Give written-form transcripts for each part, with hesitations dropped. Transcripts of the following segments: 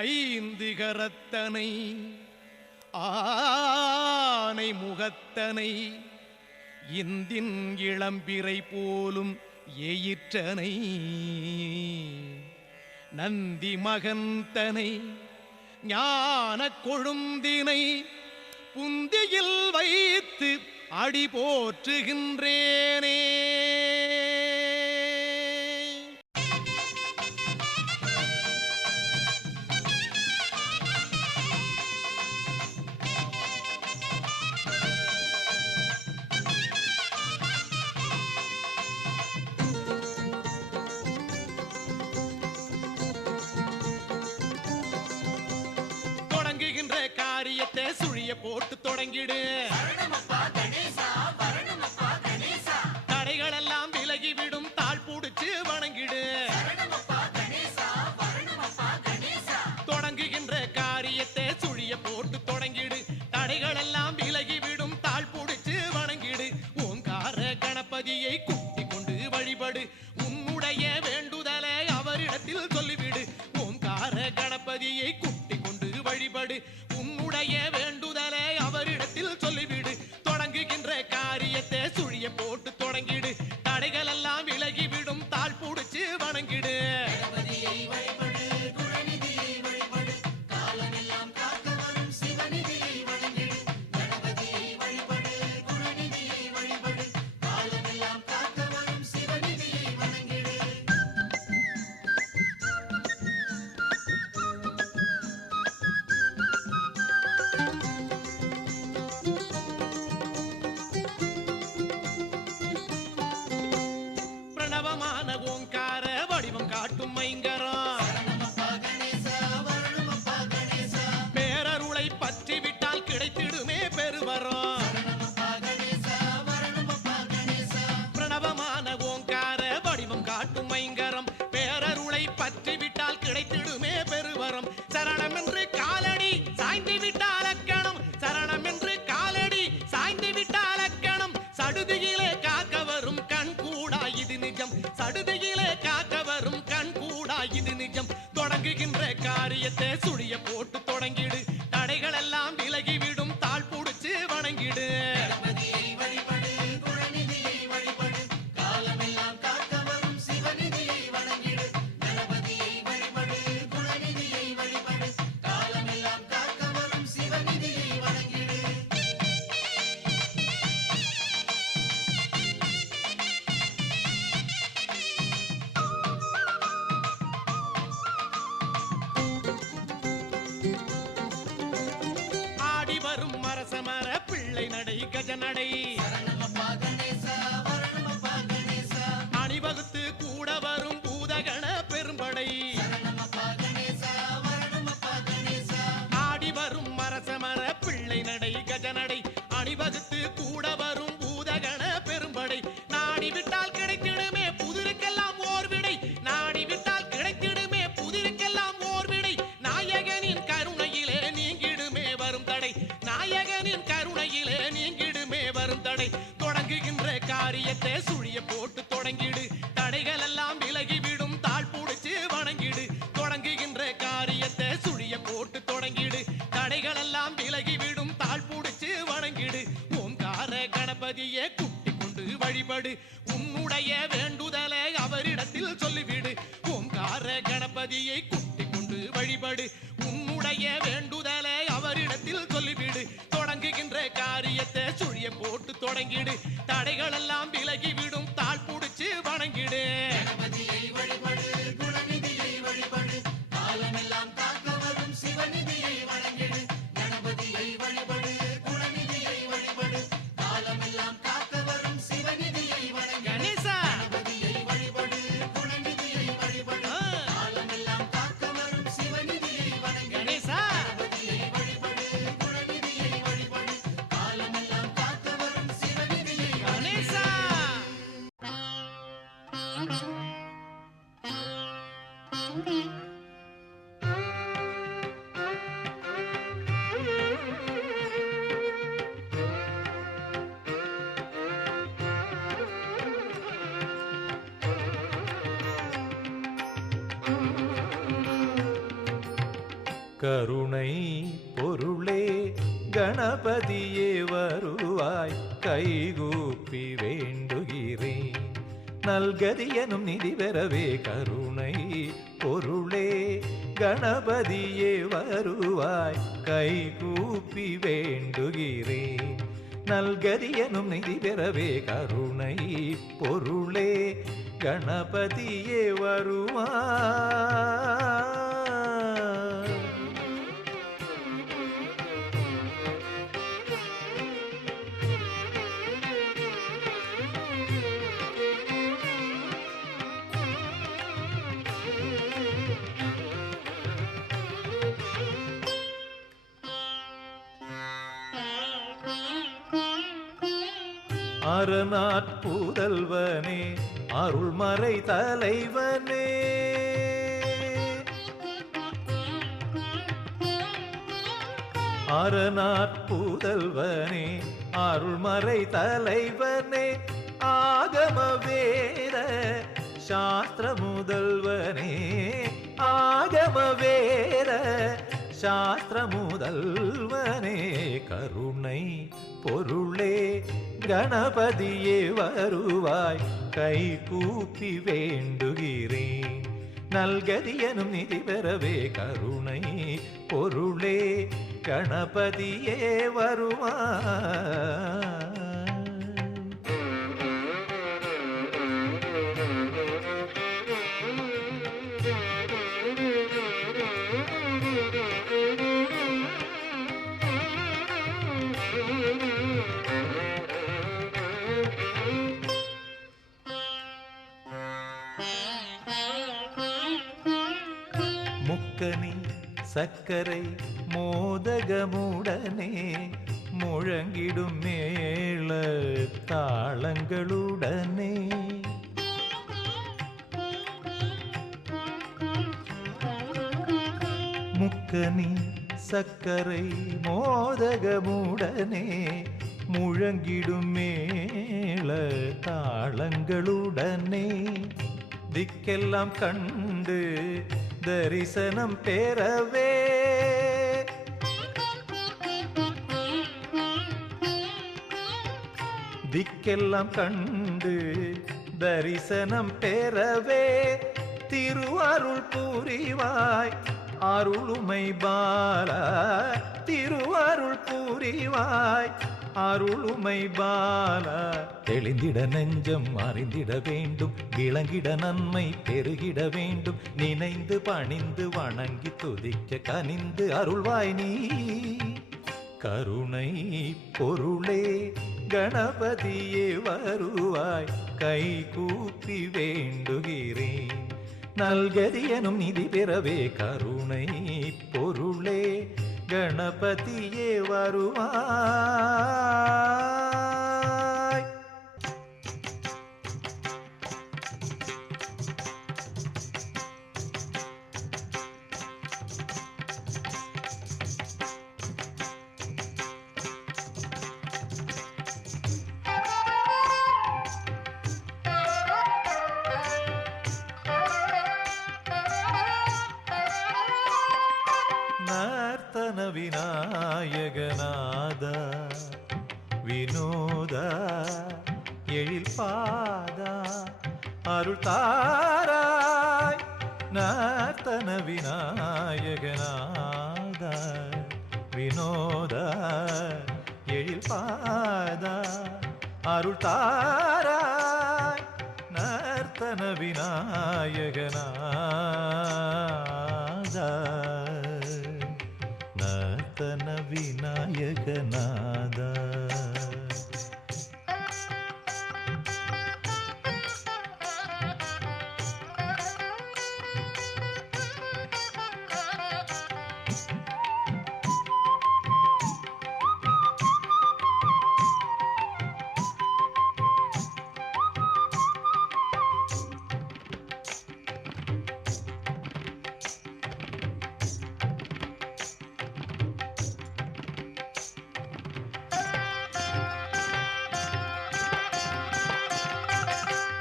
ஐந்து கரத்தனை ஆனை முகத்தனை இந்தின் இளம்பிறை போலும் எயிற்றனை நந்தி மகந்தனை ஞான கொழுந்தினை புந்தியில் வைத்து அடி போற்றுகின்றேனே. தொடங்குகின்ற காரியத்தை சுழிய போட்டு தொடங்கிடு. தடைகள் எல்லாம் விலகிவிடும், தாழ் புடிச்சு வணங்கிடு. தொடங்குகின்ற காரியத்தை சுழிய போட்டு தொடங்கிடு. தடைகள் எல்லாம் விலகிவிடும், தாழ் புடிச்சு வணங்கிடு. ஓங்கார கணபதியை கூட்டி கொண்டு வழிபடு. உன்னுடைய வேண்டுதலை அவரிடத்தில் சொல்லிவிடு. ஓங்கார கணபதியை கூட்டி கொண்டு வழிபடு. உன்னுடைய வேண்டுதலை அவரிடத்தில் சொல்லிவிடு. தொடங்குகின்ற காரியத்தை சுழிய போட்டு தொடங்கிடு. தடைகள் எல்லாம் விலகிவிடும், தாழ் புடிச்சு வணங்கிடு. பிரணவமான ஓங்கார வடிவம் காட்டும் மைங்கரம். பேரருளை பற்றி விட்டால் கிடைத்திடுமே பெருவரம். பிரணவமான ஓங்கார வடிவம் காட்டும் மைங்கரம். பேரருளை பற்றி விட்டால் கிடைத்திடுமே பெருவரம். சரணம் என்று காலடி சாய்ந்து விட்டால் அக்கணம். சரணம் என்று காலடி சாய்ந்து விட்டால் அக்கணம். சடுதியிலே காக்க வரும் கண் கூடா இது நிஜம். சடுதியிலே காக்க வரும் கண் கூடா இது நிஜம். தொடங்குகின்ற காரியத்தை சுழிய போட்டு தொடங்கிடு. தடைகள் எல்லாம் விலகிவிடும், தாழ் புடிச்சு வணங்கிடு. ஆடி வரும் மரசமர பிள்ளை நடை கஜநடை. அணிவகுத்து கூட வரும் பூதகண பெரும்படை. ஆடி வரும் மரசமர பிள்ளை நடை கஜநடை. அணிவகுத்து கூட வரும் பூதகண பெரும்படை. நாடி விட்டால் கிடைத்திடுமே புதிருக்கெல்லாம் ஓர் விடை. நாடி விட்டால் கிடைத்திடுமே புதிருக்கெல்லாம் ஓர் விடை. நாயகனின் கருணையிலே நீங்கிடுமே வரும் தடை. நாயகனின் கருணையிலே நீங்கிடுமே வரும் தடை. தொடங்குகின்ற காரியத்தை சுழிய போட்டு தொடங்கிடு. தடைகள் எல்லாம் விலகிவிடும், தாழ் புடிச்சு வணங்கிடு. தொடங்குகின்ற காரியத்தை சுழிய போட்டு தொடங்கிடு. தடைகள் எல்லாம் விலகிவிடும், தாழ் புடிச்சு வணங்கிடு. ஓங்கார கணபதியை கூட்டி கொண்டு வழிபடு. உன்னுடைய வேண்டுதலை அவரிடத்தில் சொல்லிவிடு. ஓங்கார கணபதியை கூட்டி கொண்டு வழிபடு. உன்னுடைய வேண்டுதலை அவரிடத்தில் சொல்லிவிடு. தொடங்குகின்ற காரியத்தை சுழிய போட்டு தொடங்கிடு. தடைகள் எல்லாம் விலகிவிடும், தாழ் புடிச்சு வணங்கிடு. கணேசா கணேசா கணேசா கருணை பொருளே கணபதியே வருவாய் கைகூப்பி வேண்டுகிறேன் நல்கதி எனும் நிதி பெறவே கருணை பொருளே கணபதியே வருவாய் கைகூப்பி வேண்டுகிறேன் நல்கதி எனும் நிதி பெறவே கருணை பொருளே கணபதியே வருவாய். அரணாற்புதல்வனே அருள்மறை தலைவனே அரணாற்புதல்வனே அருள்மறை தலைவனே ஆகம வேத சாஸ்திர முதல்வனே ஆகம வேத சாஸ்திர முதல்வனே கருணை பொருளே கணபதியே வருவாய் கைகூப்பி வேண்டுகிறேன் நல்கதி எனும் நிதி பெறவே கருணை பொருளே கணபதியே வருவாய். முக்கனி சக்கரை மோதகமுடனே முழங்கிடும் மேள தாளங்களுடனே முக்கனி சக்கரை மோதகமுடனே முழங்கிடும் மேள தாளங்களுடனே திக்கெல்லாம் கண்டு தரிசனம் பெறவே திக்கெல்லாம் கண்டு தரிசனம் பெறவே திருவருள் புரிவாய் அருளுமை பாலா திருவருள் புரிவாய் அருளுமை பாலா தெளிந்திட நெஞ்சம் அறிந்திட வேண்டும் விளங்கிட நன்மை பெருகிட வேண்டும் நினைந்து பணிந்து வணங்கி துதிக்க கனிந்து அருள்வாய் நீ கருணை பொருளே கணபதியே வருவாய் கைகூப்பி வேண்டுகிறேன் நல்கதி எனும் நிதி பெறவே கருணை பொருளே கணபதியே வருவாய். நர்த்தன விநாயகநாத வினோத எழில் பாதா அருள் தாராய் நர்த்தன விநாயகநாத வினோத எழில் பாதா அருள் தாராய் நர்த்தன விநாயகநாத நர்த்தன விநாயகநாத.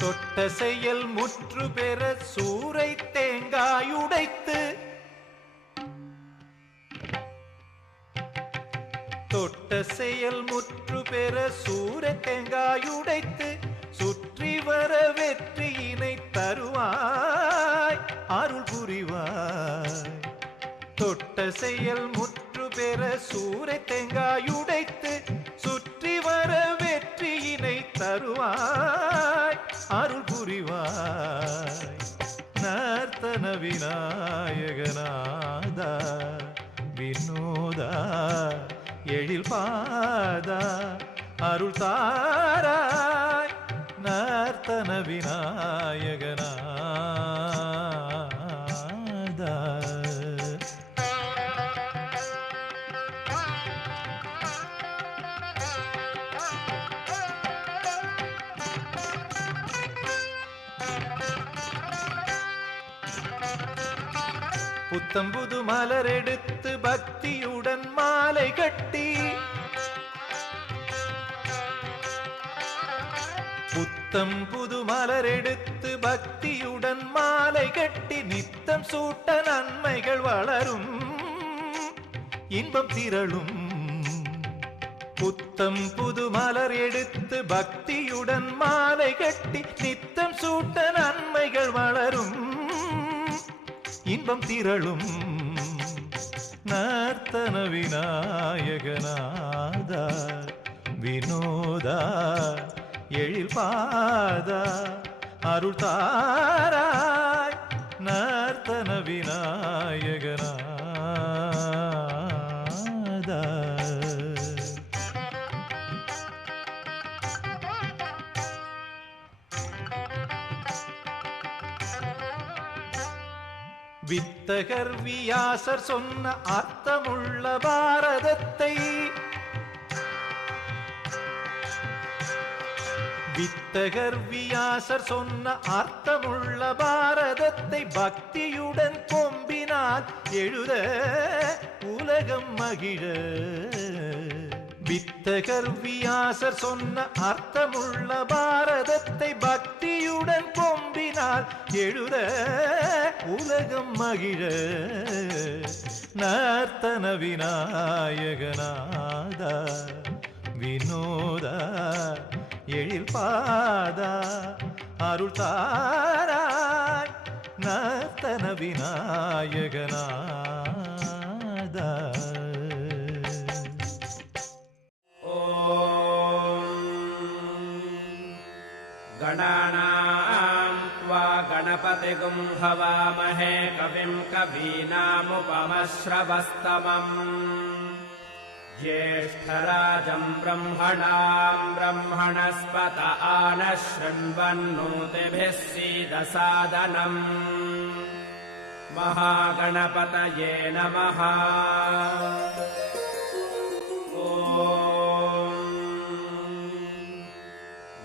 தொட்ட செயல் முற்று பெற சூறை தேங்காயுடைத்து தொட்ட செயல் முற்று பெற சூர தேங்காயுடைத்து சுற்றி வர வெற்றியினை தருவாய் அருள் புரிவாய். தொட்ட செயல் முற்று பெற சூர தேங்காயுடைத்து சுற்றி வர வெற்றியினை தருவாய் அருள் புரிவாய். நர்த்தன விநாயகநாதா வினோதா எழில் பாதா அருள் தாராய். நர்த்தன விநாயகநாதா புத்தம்புது மலர் எடுத்து பக்தியுடன் மாலை கட்டி புத்தம் புது மலர் எடுத்து பக்தியுடன் மாலை கட்டி நித்தம் சூட்ட நன்மைகள் வளரும் இன்பம் திரளும். புத்தம் புது மலர் எடுத்து பக்தியுடன் மாலை கட்டி நித்தம் சூட்ட நன்மைகள் வளரும் இன்பம் திரளும். நர்த்தன விநாயகநாதா வினோதா எழில் பாதா அருள் தாராய். நர்த்தன விநாயகநாதா வித்தகர் வியாசர் சொன்ன அர்த்தமுள்ள பாரதத்தை வித்தகர் வியாசர் சொன்ன அர்த்தமுள்ள பாரதத்தை பக்தியுடன் கொம்பினால் எழுத உலகம் மகிழ. வித்தகர் வியாசர் சொன்ன அர்த்தமுள்ள பாரதத்தை பக்தியுடன் கொம்பினால் எழுத உலகம் மகிழ. நர்த்தன விநாயகநாதா வினோதா எழில் பாதா அருள் தாராய். நர்த்தன விநாயகநாதா गणानां त्वा गणपतिगुं हवामहे कविं कवीनामुपमश्रवस्तमम् ज्येष्ठराजं ब्रह्मणां ब्रह्मणस्पत आनः शृण्वन्नोतिभिः सीदसादनम् महागणपतये नमः।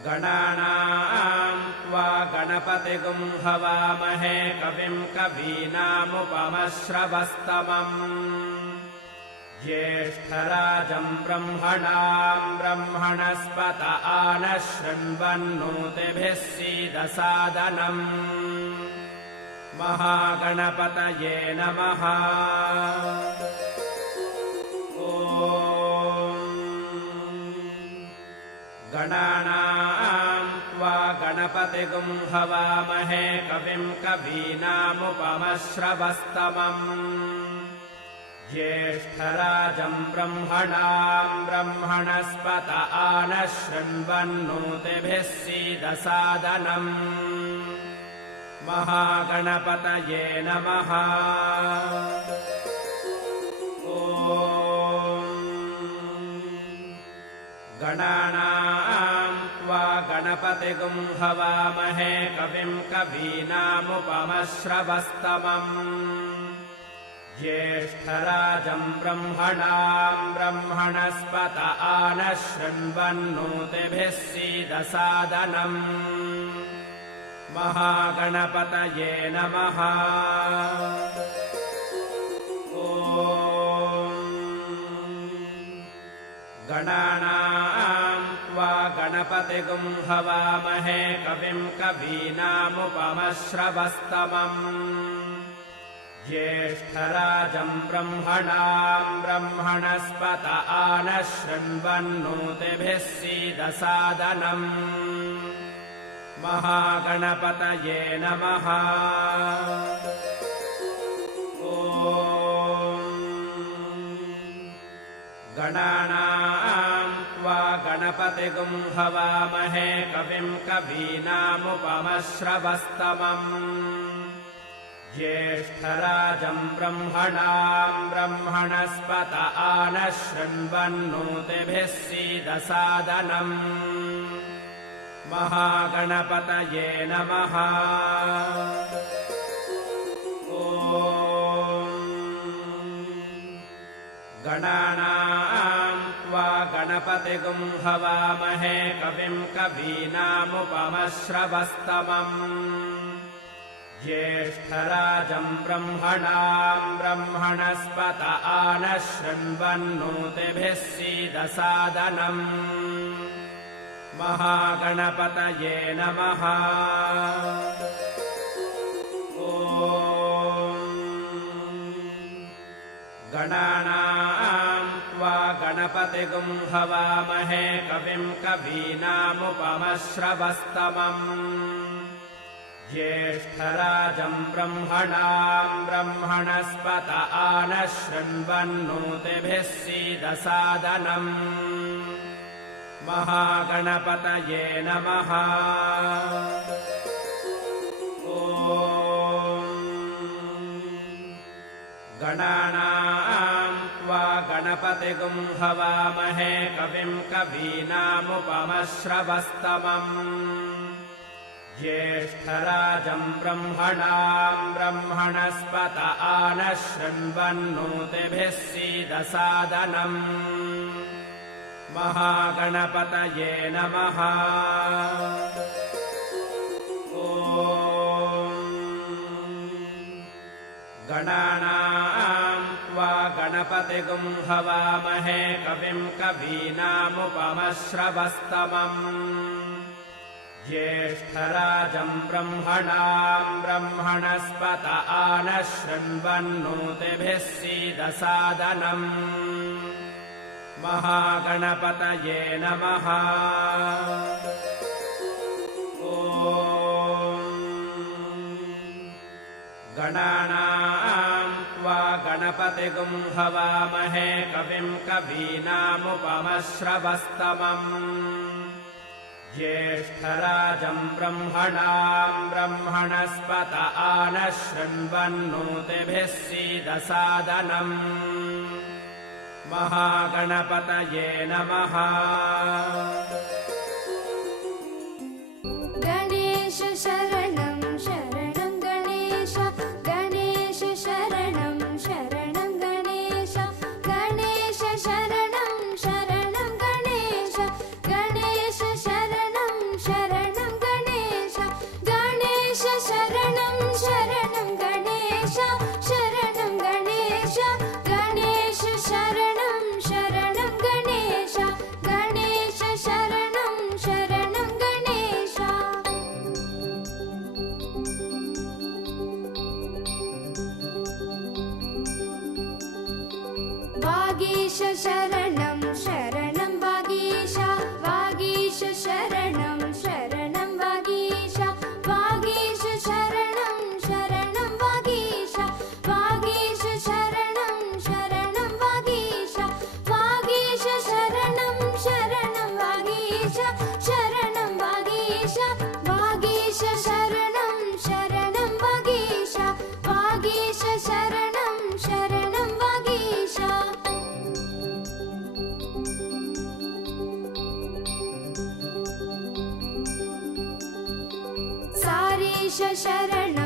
गणानां त्वा गणपतिगुं हवामहे कविं कवीनामुपमश्रवस्तमम् ज्येष्ठराजं ब्रह्मणां ब्रह्मणस्पत आनः शृण्वन्नोतिभिः सीदसादनम् महागणपतये नमः। गणानां त्वा गणपतिगुं हवामहे कविं कवीनामुपमश्रवस्तमम् ज्येष्ठराजं ब्रह्मणां ब्रह्मणस्पत आनः शृण्वन्नोतिभिः सीदसादनम् महागणपतये नमः। गणानां त्वा गणपतिगुं हवामहे कविं कवीनामुपमश्रवस्तमम् ज्येष्ठराजं ब्रह्मणां ब्रह्मणस्पत आनः शृण्वन्नोतिभिः सीदसादनम् महागणपतये नमः। गणानां त्वा गणपतिगुं हवामहे कविं कवीनामुपमश्रवस्तमम् ज्येष्ठराजम् ब्रह्मणाम् ब्रह्मणस्पत आनः शृण्वन्नोतिभिः सीदसादनम् महागणपतये नमः। गणानाम् त्वा गणपतिगुं हवामहे कविम् कवीनामुपमश्रवस्तमम् ज्येष्ठराजम् ब्रह्मणाम् ब्रह्मणस्पत आनः शृण्वन्नोतिभिः सीदसादनम् महागणपतये नमः। गणानाम् त्वा गणपतिगुं हवामहे कविम् कवीनामुपमश्रवस्तमम् ज्येष्ठराजम् ब्रह्मणाम् ब्रह्मणस्पत आनः शृण्वन्नोतिभिः सीदसादनम् महागणपतये नमः। गणानाम् त्वा गणपतिगुं हवामहे कविम् कवीनामुपमश्रवस्तमम् ज्येष्ठराजम् ब्रह्मणाम् ब्रह्मणस्पत आनः शृण्वन्नोतिभिः सीदसादनम् महागणपतये नमः। गणानाम् त्वा गणपतिगुं हवामहे कविम् कवीनामुपमश्रवस्तमम् ज्येष्ठराजम् ब्रह्मणाम् ब्रह्मणस्पत आनः शृण्वन्नोतिभिः सीदसादनम् महागणपतये नमः। गणानाम् त्वा गणपतिगुं हवामहे कविम् कवीनामुपमश्रवस्तमम् ज्येष्ठराजम् ब्रह्मणाम् ब्रह्मणस्पत आनः शृण्वन्नोतिभिः सीदसादनम् महागणपतये नमः। गणानाम् त्वा गणपतिगुं हवामहे कविम् कवीनामुपमश्रवस्तमम् ज्येष्ठराजम् ब्रह्मणाम् ब्रह्मणस्पत आनः शृण्वन्नोतिभिः सीदसादनम् महागणपतये नमः। गणेश शरणं शरणं गणेश गणेश शरणं शरणं गणेश गणेश शरणं शरणं गणेश गणेश शरणं शरणं गणेश गणेश शरणं शरणं गणेश शरणं गणेश गणेश शरणं शरणं गणेश गणेश शरणं शरणं गणेश। वागीश शरणं शरणं वागीश वागीश शरणं शरणं वागीश वागीश शरणं शरणं वागीश वागीश शरणं शरणं वागीश वागीश शरणं शरणं वागीश शरणं वागीश वागीश शरणं शरणं वागीश वागीश शरणं शरणं वागीश। सारीश शरणं